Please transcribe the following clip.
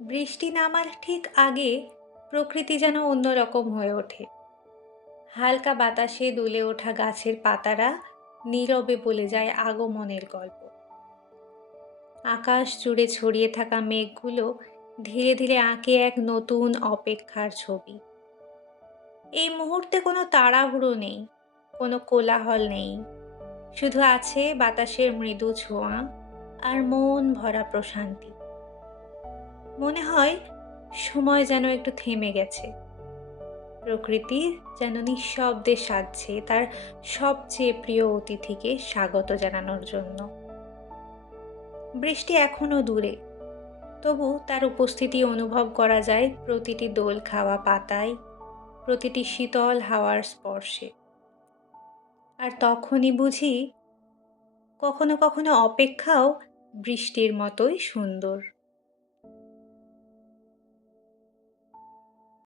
বৃষ্টি নামার ঠিক আগে প্রকৃতি যেন অন্যরকম হয়ে ওঠে। হালকা বাতাসে দুলে ওঠা গাছের পাতারা নীরবে বলে যায় আগমনের গল্প। আকাশ জুড়ে ছড়িয়ে থাকা মেঘগুলো ধীরে ধীরে আঁকে এক নতুন অপেক্ষার ছবি। এই মুহূর্তে কোনো তাড়াহুড়ো নেই, কোনো কোলাহল নেই, শুধু আছে বাতাসের মৃদু ছোঁয়া আর মন ভরা প্রশান্তি। মনে হয় সময় যেন একটু থেমে গেছে, প্রকৃতি যেন নিঃশব্দে সাজছে তার সবচেয়ে প্রিয় অতিথিকে স্বাগত জানানোর জন্য। বৃষ্টি এখনো দূরে, তবু তার উপস্থিতি অনুভব করা যায় প্রতিটি দোল খাওয়া পাতায়, প্রতিটি শীতল হাওয়ার স্পর্শে। আর তখনই বুঝি কখনো কখনো অপেক্ষাও বৃষ্টির মতোই সুন্দর।